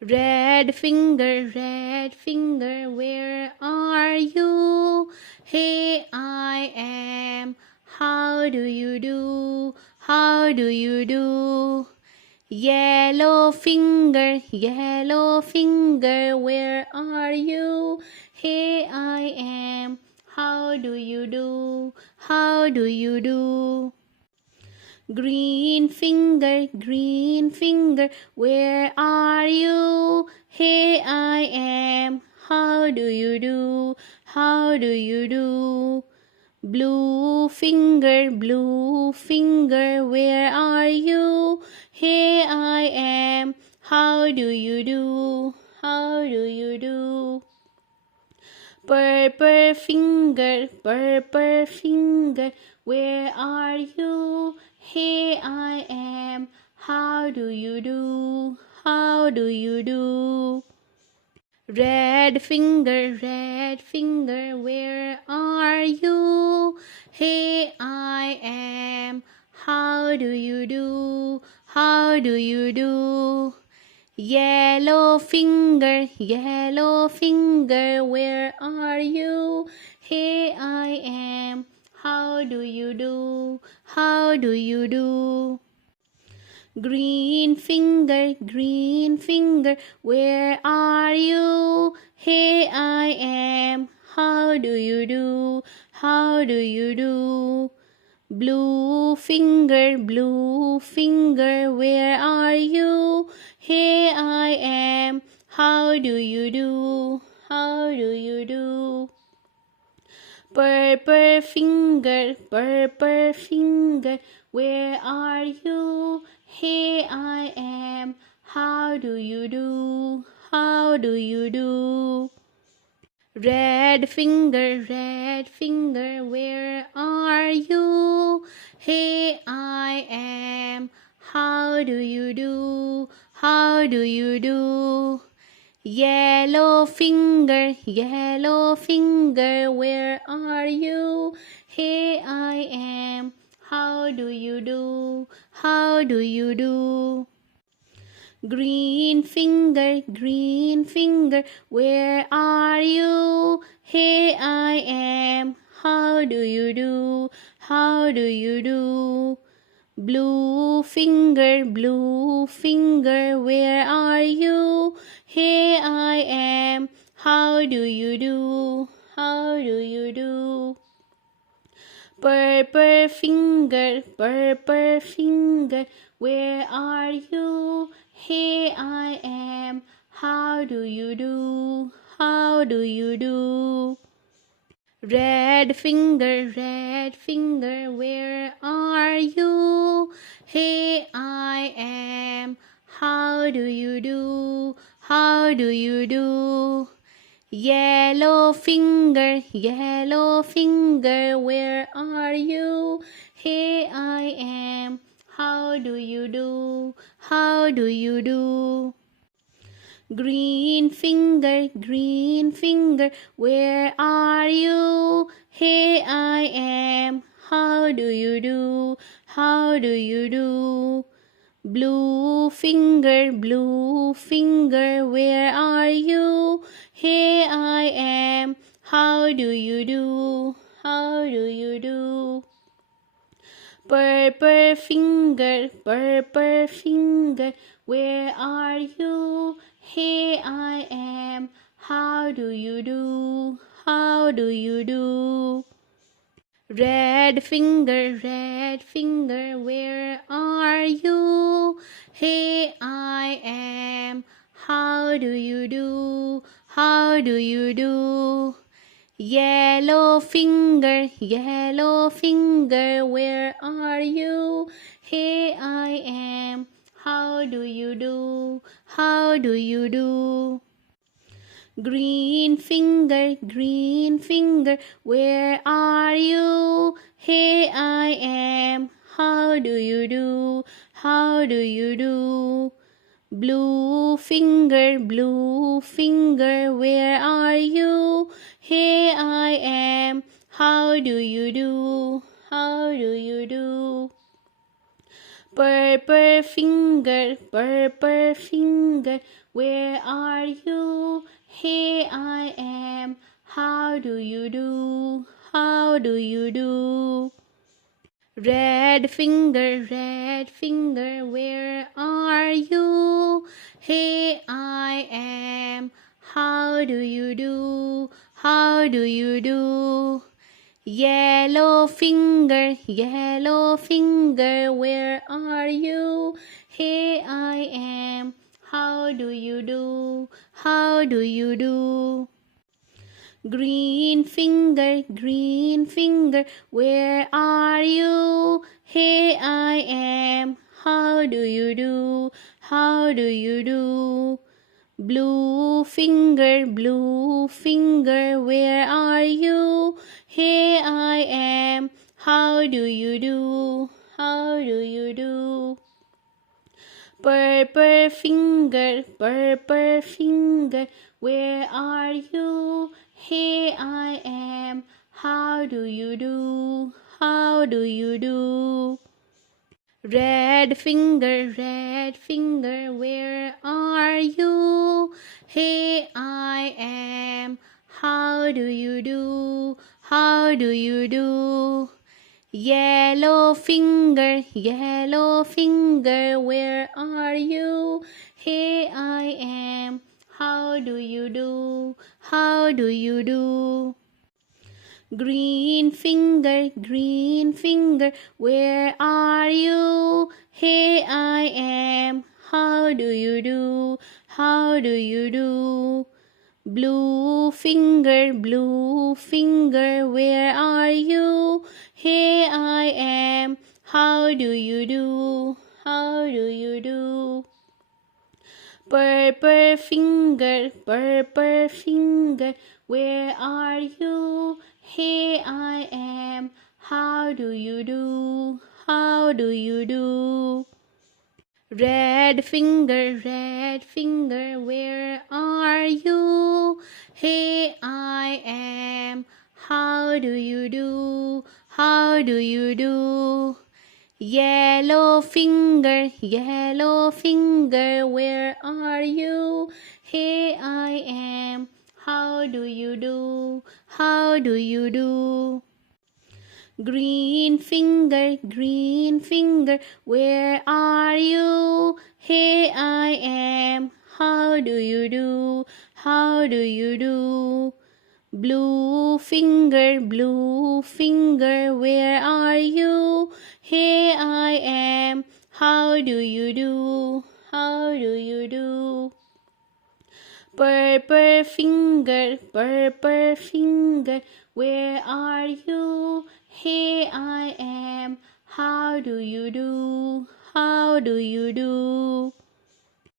Red finger, where are you? Here I am. How do you do? How do you do? Yellow finger, where are you? Here I am. How do you do? How do you do? Green finger, where are you? Here I am. How do you do? How do you do? Blue finger, where are you? Here I am. How do you do? How do you do? Purple finger, where are you? Here I am. How do you do? How do you do? Red finger, where are you? Here I am. How do you do? How do you do? Yellow finger, where are you? Here I am. How do you do? How do you do? Green finger, where are you? Here I am. How do you do? How do you do? Blue finger, where are you? Here I am. How do you do? How do you do? Purple finger, where are you? Here I am. How do you do? How do you do? Red finger, where are you? Here I am. How do you do? How do you do? Yellow finger, where are you? Here I am. How do you do? How do you do? Green finger, where are you? Here I am. How do you do? How do you do? Blue finger, where are you? Here I am. How do you do? How do you do? Purple finger, where are you? Here I am. How do you do? How do you do? Red finger, where are you? Here I am. How do you do? How do you do? Yellow finger, where are you? Here I am. How do you do? How do you do? Green finger, where are you? Here I am. How do you do? How do you do? Blue finger, where are you? Here I am. How do you do? How do you do? Purple finger, where are you? Here I am. How do you do? How do you do? Red finger, where are you? Here I am. How do you do? How do you do? Yellow finger, where are you? Here I am. How do you do? How do you do? Green finger, where are you? Here I am. How do you do? How do you do? Blue finger, where are you? Here I am. How do you do? How do you do? Purple finger, where are you? Here I am, how do you do? How do you do? Red finger, where are you? Here I am, how do you do? How do you do? Yellow finger, where are you? Here I am, how do you do? How do you do? Green finger, where are you? Here I am, how do you do? How do you do? Blue finger, where are you? Here I am, how do you do? How do you do? Purple finger, where are you? Here I am, how do you do? How do you do? Red finger, where are you? Here I am, how do you do? How do you do? Yellow finger, where are you? Here I am, how do you do? How do you do? Green finger, where are you? Here I am, how do you do? How do you do? Blue finger, where are you? Here I am, how do you do? How do you do? Purple finger, where are you? Here I am, how do you do? How do you do? Red finger, where are you? Here I am, how do you do? How do you do? Yellow finger, where are you? Here I am, how do you do? How do you do? Green finger, where are you? Here I am, how do you do? How do you do? Blue finger, where are you? Here I am, how do you do? How do you do? Purple finger, where are you? Here I am, how do you do? How do you do?